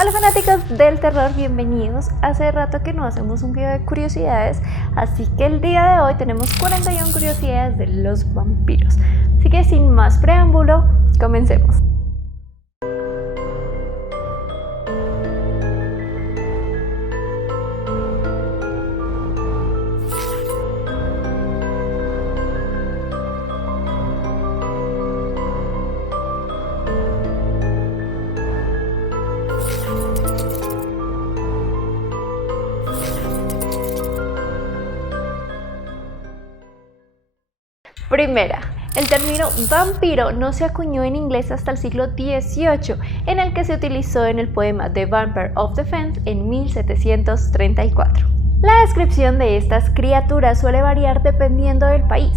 A los fanáticos del terror, bienvenidos. Hace rato que no hacemos un video de curiosidades, así que el día de hoy tenemos 41 curiosidades de los vampiros. Así que sin más preámbulo, comencemos. Primera, el término vampiro no se acuñó en inglés hasta el siglo XVIII, en el que se utilizó en el poema The Vampire of the Fens en 1734. La descripción de estas criaturas suele variar dependiendo del país,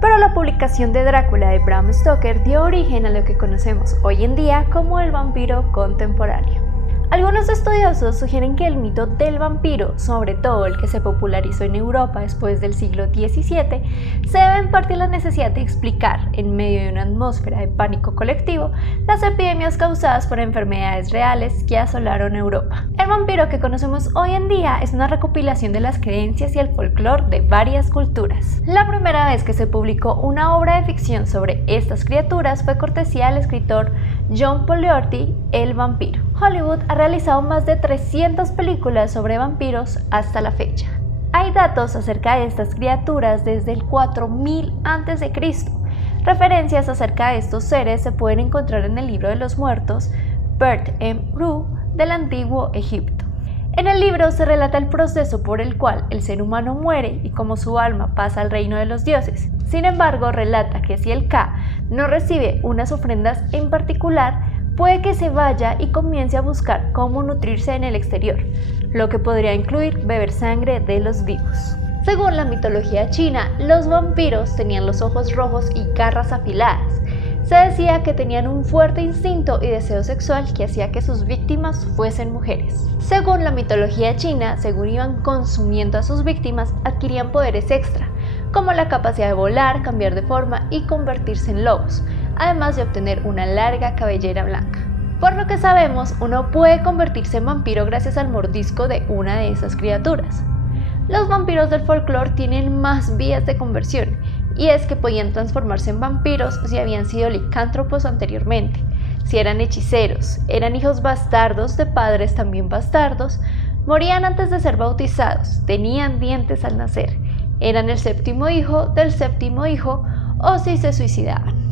pero la publicación de Drácula de Bram Stoker dio origen a lo que conocemos hoy en día como el vampiro contemporáneo. Algunos estudiosos sugieren que el mito del vampiro, sobre todo el que se popularizó en Europa después del siglo XVII, se debe en parte a la necesidad de explicar, en medio de una atmósfera de pánico colectivo, las epidemias causadas por enfermedades reales que asolaron Europa. El vampiro que conocemos hoy en día es una recopilación de las creencias y el folclore de varias culturas. La primera vez que se publicó una obra de ficción sobre estas criaturas fue cortesía del escritor John Poliorti, El vampiro. Hollywood ha realizado más de 300 películas sobre vampiros hasta la fecha. Hay datos acerca de estas criaturas desde el 4000 a.C. Referencias acerca de estos seres se pueden encontrar en el libro de los muertos, Bert M. Rue, del antiguo Egipto. En el libro se relata el proceso por el cual el ser humano muere y cómo su alma pasa al reino de los dioses. Sin embargo, relata que si el Ka no recibe unas ofrendas en particular, puede que se vaya y comience a buscar cómo nutrirse en el exterior, lo que podría incluir beber sangre de los vivos. Según la mitología china, los vampiros tenían los ojos rojos y garras afiladas. Se decía que tenían un fuerte instinto y deseo sexual que hacía que sus víctimas fuesen mujeres. Según la mitología china, según iban consumiendo a sus víctimas, adquirían poderes extra, como la capacidad de volar, cambiar de forma y convertirse en lobos, además de obtener una larga cabellera blanca. Por lo que sabemos, uno puede convertirse en vampiro gracias al mordisco de una de esas criaturas. Los vampiros del folclore tienen más vías de conversión, y es que podían transformarse en vampiros si habían sido licántropos anteriormente, si eran hechiceros, eran hijos bastardos de padres también bastardos, morían antes de ser bautizados, tenían dientes al nacer, eran el séptimo hijo del séptimo hijo o si se suicidaban.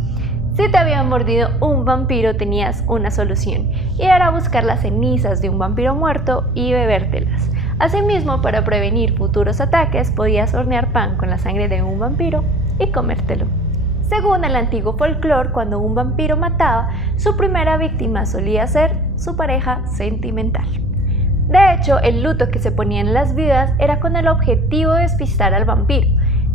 Si te había mordido un vampiro tenías una solución, y era buscar las cenizas de un vampiro muerto y bebértelas. Asimismo, para prevenir futuros ataques, podías hornear pan con la sangre de un vampiro y comértelo. Según el antiguo folclore, cuando un vampiro mataba, su primera víctima solía ser su pareja sentimental. De hecho, el luto que se ponían en las viudas era con el objetivo de despistar al vampiro,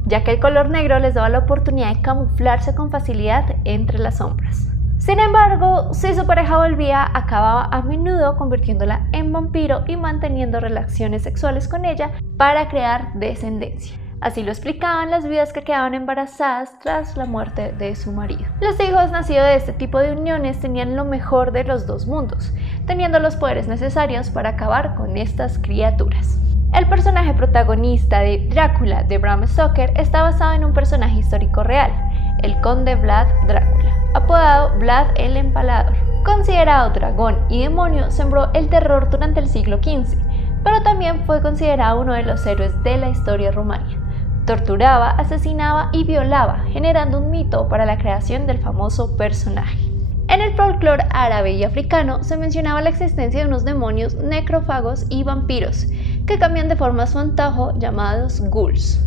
ya que el color negro les daba la oportunidad de camuflarse con facilidad entre las sombras. Sin embargo, si su pareja volvía, acababa a menudo convirtiéndola en vampiro y manteniendo relaciones sexuales con ella para crear descendencia. Así lo explicaban las viudas que quedaban embarazadas tras la muerte de su marido. Los hijos nacidos de este tipo de uniones tenían lo mejor de los dos mundos, teniendo los poderes necesarios para acabar con estas criaturas. El personaje protagonista de Drácula de Bram Stoker está basado en un personaje histórico real, el conde Vlad Drácula, apodado Vlad el Empalador. Considerado dragón y demonio, sembró el terror durante el siglo XV, pero también fue considerado uno de los héroes de la historia rumana. Torturaba, asesinaba y violaba, generando un mito para la creación del famoso personaje. En el folclore árabe y africano se mencionaba la existencia de unos demonios necrófagos y vampiros que cambian de forma a su antojo, llamados ghouls,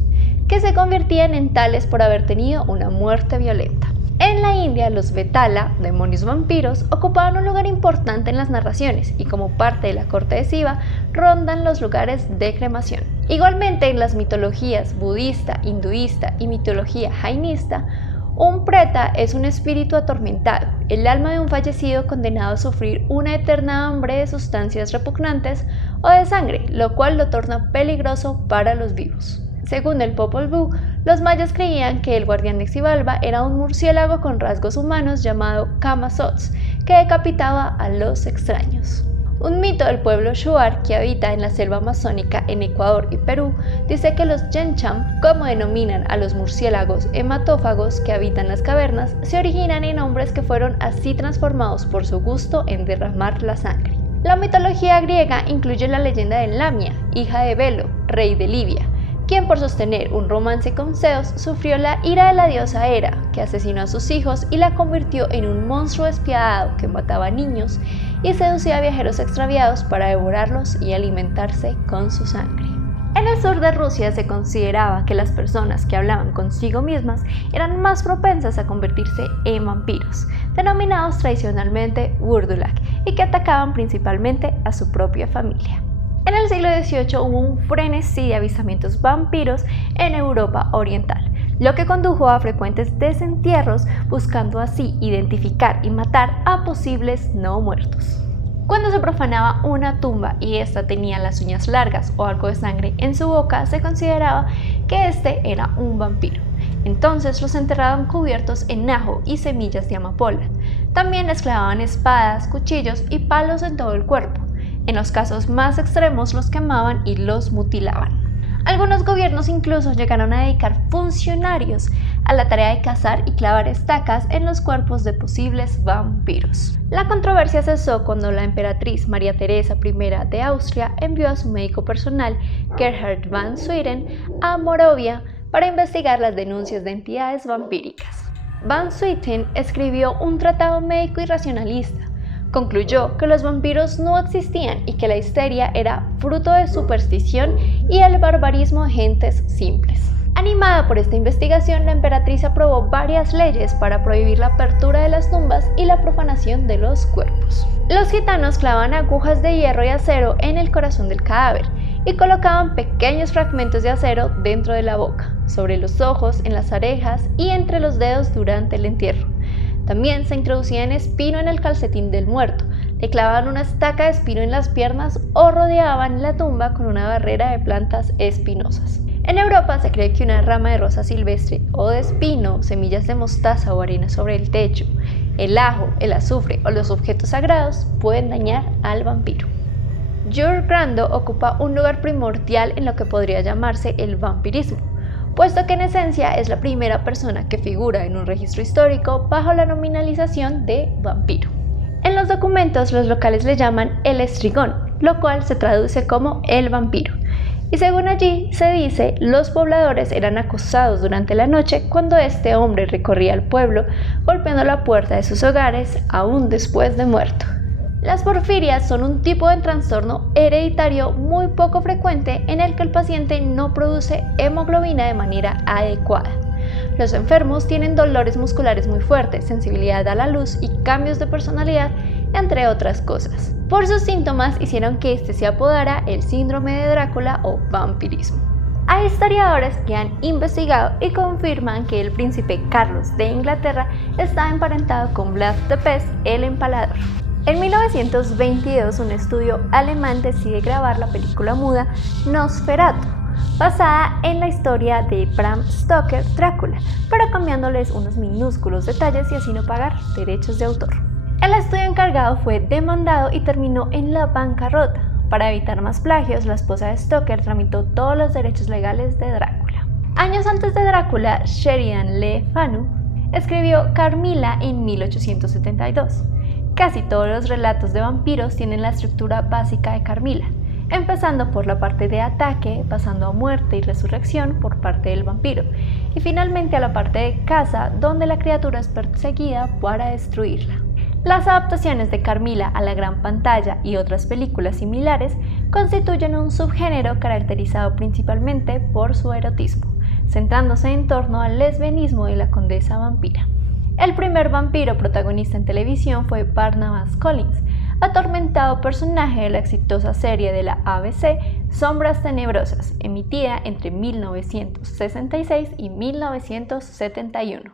que se convertían en tales por haber tenido una muerte violenta. En la India, los Vetala, demonios vampiros, ocupaban un lugar importante en las narraciones y como parte de la corte de Shiva, rondan los lugares de cremación. Igualmente, en las mitologías budista, hinduista y mitología jainista, un preta es un espíritu atormentado, el alma de un fallecido condenado a sufrir una eterna hambre de sustancias repugnantes o de sangre, lo cual lo torna peligroso para los vivos. Según el Popol Vuh, los mayas creían que el guardián de Xibalba era un murciélago con rasgos humanos llamado Kama Sots, que decapitaba a los extraños. Un mito del pueblo Shuar que habita en la selva amazónica en Ecuador y Perú dice que los Yencham, como denominan a los murciélagos hematófagos que habitan las cavernas, se originan en hombres que fueron así transformados por su gusto en derramar la sangre. La mitología griega incluye la leyenda de Lamia, hija de Belo, rey de Libia, quien por sostener un romance con Zeus sufrió la ira de la diosa Hera, que asesinó a sus hijos y la convirtió en un monstruo despiadado que mataba niños y seducía a viajeros extraviados para devorarlos y alimentarse con su sangre. En el sur de Rusia se consideraba que las personas que hablaban consigo mismas eran más propensas a convertirse en vampiros, denominados tradicionalmente Burdulak, y que atacaban principalmente a su propia familia. En el siglo XVIII hubo un frenesí de avistamientos vampiros en Europa Oriental, lo que condujo a frecuentes desentierros, buscando así identificar y matar a posibles no muertos. Cuando se profanaba una tumba y ésta tenía las uñas largas o algo de sangre en su boca, se consideraba que este era un vampiro. Entonces los enterraban cubiertos en ajo y semillas de amapola. También les clavaban espadas, cuchillos y palos en todo el cuerpo. En los casos más extremos los quemaban y los mutilaban. Algunos gobiernos incluso llegaron a dedicar funcionarios a la tarea de cazar y clavar estacas en los cuerpos de posibles vampiros. La controversia cesó cuando la emperatriz María Teresa I de Austria envió a su médico personal, Gerhard van Swieten, a Moravia para investigar las denuncias de entidades vampíricas. Van Swieten escribió un tratado médico y racionalista. Concluyó que los vampiros no existían y que la histeria era fruto de superstición y el barbarismo de gentes simples. Animada por esta investigación, la emperatriz aprobó varias leyes para prohibir la apertura de las tumbas y la profanación de los cuerpos. Los gitanos clavaban agujas de hierro y acero en el corazón del cadáver y colocaban pequeños fragmentos de acero dentro de la boca, sobre los ojos, en las orejas y entre los dedos durante el entierro. También se introducían espino en el calcetín del muerto, le clavaban una estaca de espino en las piernas o rodeaban la tumba con una barrera de plantas espinosas. En Europa se cree que una rama de rosa silvestre o de espino, semillas de mostaza o arena sobre el techo, el ajo, el azufre o los objetos sagrados pueden dañar al vampiro. Jur Grando ocupa un lugar primordial en lo que podría llamarse el vampirismo, puesto que en esencia es la primera persona que figura en un registro histórico bajo la nominalización de vampiro. En los documentos los locales le llaman el estrigón, lo cual se traduce como el vampiro. Y según allí se dice, los pobladores eran acosados durante la noche cuando este hombre recorría el pueblo golpeando la puerta de sus hogares aún después de muerto. Las porfirias son un tipo de trastorno hereditario muy poco frecuente en el que el paciente no produce hemoglobina de manera adecuada. Los enfermos tienen dolores musculares muy fuertes, sensibilidad a la luz y cambios de personalidad, entre otras cosas. Por sus síntomas hicieron que este se apodara el síndrome de Drácula o vampirismo. Hay historiadores que han investigado y confirman que el príncipe Carlos de Inglaterra está emparentado con Vlad Tepes el Empalador. En 1922, un estudio alemán decide grabar la película muda Nosferatu, basada en la historia de Bram Stoker, Drácula, pero cambiándoles unos minúsculos detalles y así no pagar derechos de autor. El estudio encargado fue demandado y terminó en la bancarrota. Para evitar más plagios, la esposa de Stoker tramitó todos los derechos legales de Drácula. Años antes de Drácula, Sheridan Le Fanu escribió Carmilla en 1872. Casi todos los relatos de vampiros tienen la estructura básica de Carmilla, empezando por la parte de ataque, pasando a muerte y resurrección por parte del vampiro, y finalmente a la parte de caza, donde la criatura es perseguida para destruirla. Las adaptaciones de Carmilla a la gran pantalla y otras películas similares constituyen un subgénero caracterizado principalmente por su erotismo, centrándose en torno al lesbianismo de la condesa vampira. El primer vampiro protagonista en televisión fue Barnabas Collins, atormentado personaje de la exitosa serie de la ABC Sombras Tenebrosas, emitida entre 1966 y 1971.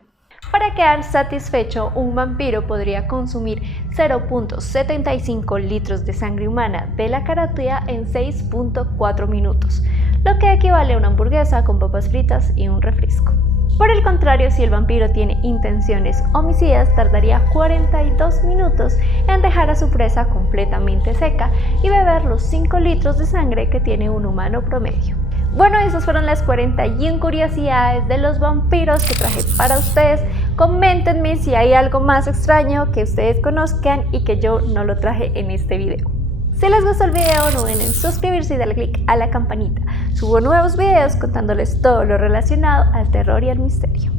Para quedar satisfecho, un vampiro podría consumir 0.75 litros de sangre humana de la carótida en 6.4 minutos, lo que equivale a una hamburguesa con papas fritas y un refresco. Por el contrario, si el vampiro tiene intenciones homicidas, tardaría 42 minutos en dejar a su presa completamente seca y beber los 5 litros de sangre que tiene un humano promedio. Bueno, esas fueron las 41 curiosidades de los vampiros que traje para ustedes. Coméntenme si hay algo más extraño que ustedes conozcan y que yo no lo traje en este video. Si les gustó el video, no duden en suscribirse y darle click a la campanita. Subo nuevos videos contándoles todo lo relacionado al terror y al misterio.